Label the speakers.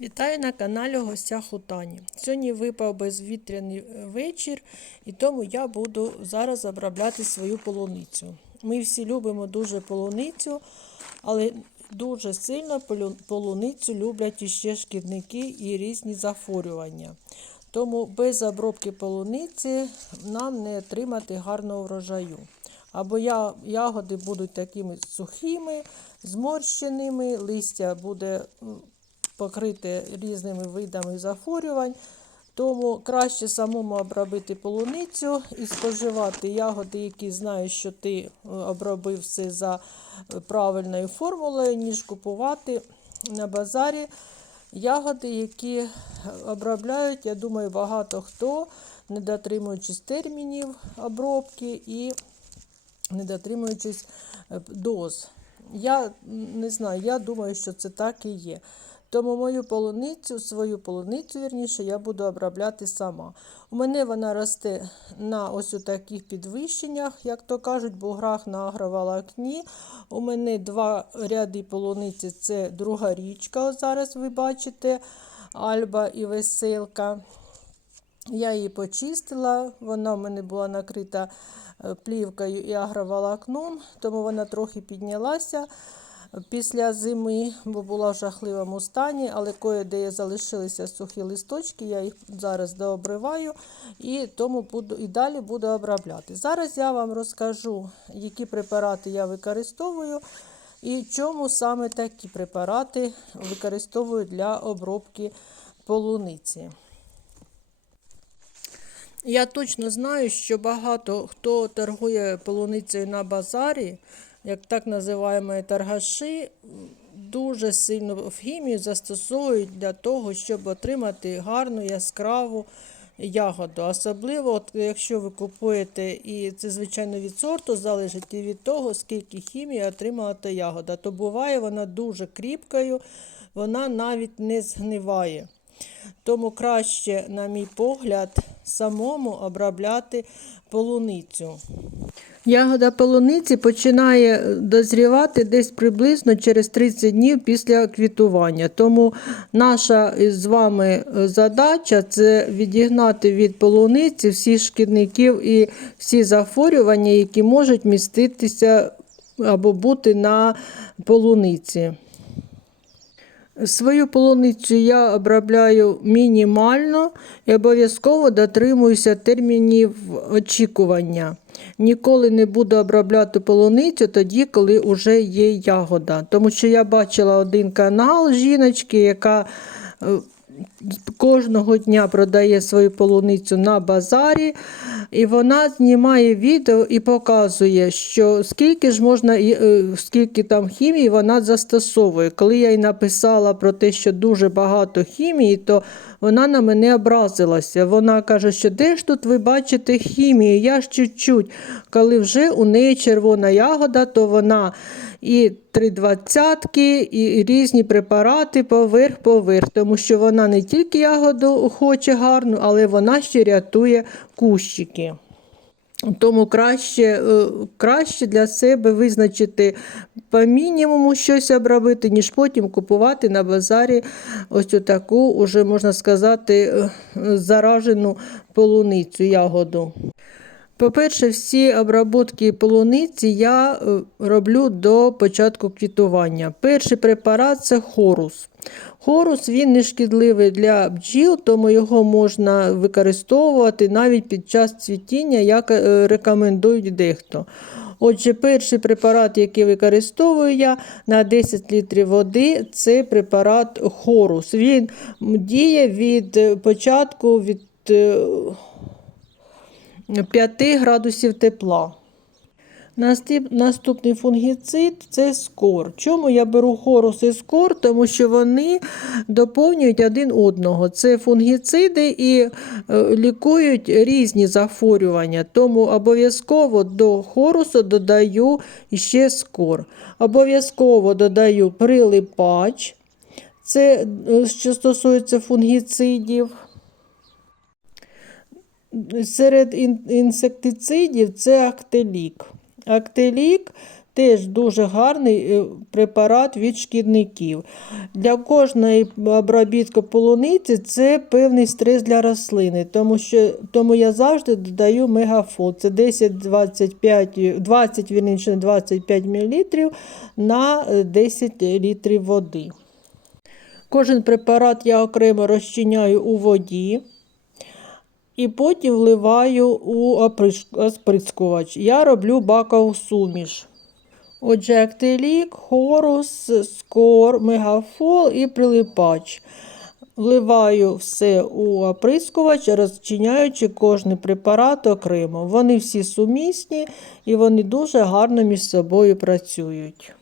Speaker 1: Вітаю на каналі Гостях у Тані. Сьогодні випав безвітряний е, вечір, і тому я буду зараз обробляти свою полуницю. Ми всі любимо дуже полуницю, але дуже сильно полуницю люблять іще шкідники і різні захворювання. Тому без обробки полуниці нам не отримати гарного врожаю. Або я, ягоди будуть такими сухими, зморщеними, листя буде покрите різними видами захворювань. Тому краще самому обробити полуницю і споживати ягоди, які знають, що ти е, обробив все за е, правильною формулою, ніж купувати на базарі ягоди, які е, обробляють, я думаю, багато хто, не дотримуючись термінів обробки і не дотримуючись доз. Я не знаю, я думаю, що це так і є. Тому мою полуницю, свою полуницю, вірніше, я буду обробляти сама. У мене вона росте на ось у таких підвищеннях, як то кажуть, буграх на агроволокні. У мене два ряди полуниці, це друга річка, ось зараз ви бачите, Альба і Веселка. Я її почистила, вона в мене була накрита е, плівкою і агроволокном, тому вона трохи піднялася після зими, бо була в жахливому стані, але кое-де залишилися сухі листочки, я їх зараз дообриваю і тому буду і далі буду обробляти. Зараз я вам розкажу, які препарати я використовую і чому саме такі препарати використовую для обробки полуниці. Я точно знаю, що багато хто торгує полуницею на базарі, як так називаємо торгаші, дуже сильно в хімію застосовують для того, щоб отримати гарну яскраву ягоду. Особливо, от, якщо ви купуєте, і це, звичайно, від сорту залежить і від того, скільки хімії отримала та ягода, то буває вона дуже кріпкою, вона навіть не згниває. Тому краще, на мій погляд, самому обробляти полуницю. Ягода полуниці починає дозрівати десь приблизно через 30 днів після квітування. Тому наша з вами задача це відігнати від полуниці всіх шкідників і всі захворювання, які можуть міститися або бути на полуниці. Свою полуницю я обробляю мінімально і обов'язково дотримуюся термінів очікування. Ніколи не буду обробляти полуницю тоді, коли вже є ягода. Тому що я бачила один канал жіночки, яка е, кожного дня продає свою полуницю на базарі, і вона знімає відео і показує, що скільки ж можна, е, скільки там хімії вона застосовує. Коли я їй написала про те, що дуже багато хімії, то вона на мене образилася. Вона каже, що де ж тут ви бачите хімію? Я ж чуть-чуть. Коли вже у неї червона ягода, то вона і три двадцятки, і різні препарати поверх-поверх, тому що вона не тільки ягоду хоче гарну, але вона ще рятує кущики. Тому краще, е, краще для себе визначити по мінімуму щось обробити, ніж потім купувати на базарі ось таку, уже можна сказати, е, заражену полуницю ягоду. По-перше, всі обробки полуниці я е, роблю до початку квітування. Перший препарат це хорус. Хорус він не шкідливий для бджіл, тому його можна використовувати навіть під час цвітіння, як е, рекомендують дехто. Отже, перший препарат, який використовую я на 10 літрів води, це препарат хорус. Він діє від е, початку від 5 градусів тепла. Наступний фунгіцид це скор. Чому я беру хорус і скор? Тому що вони доповнюють один одного. Це фунгіциди і е, лікують різні захворювання. Тому обов'язково до хорусу додаю ще скор. Обов'язково додаю прилипач. Це е, що стосується фунгіцидів. Серед інсектицидів це актелік. Актелік теж дуже гарний е, препарат від шкідників. Для кожної обробітку полуниці це певний стрес для рослини, тому, що, тому я завжди додаю мегафол. Це 10-25, 20, вірніше, 25 мл на е, 10 літрів води. Кожен препарат я окремо розчиняю у воді і потім вливаю у оприскувач. Я роблю бакову суміш. Отже, актелік, хорус, скор, мегафол і прилипач. Вливаю все у оприскувач, розчиняючи кожний препарат окремо. Вони всі сумісні і вони дуже гарно між собою працюють.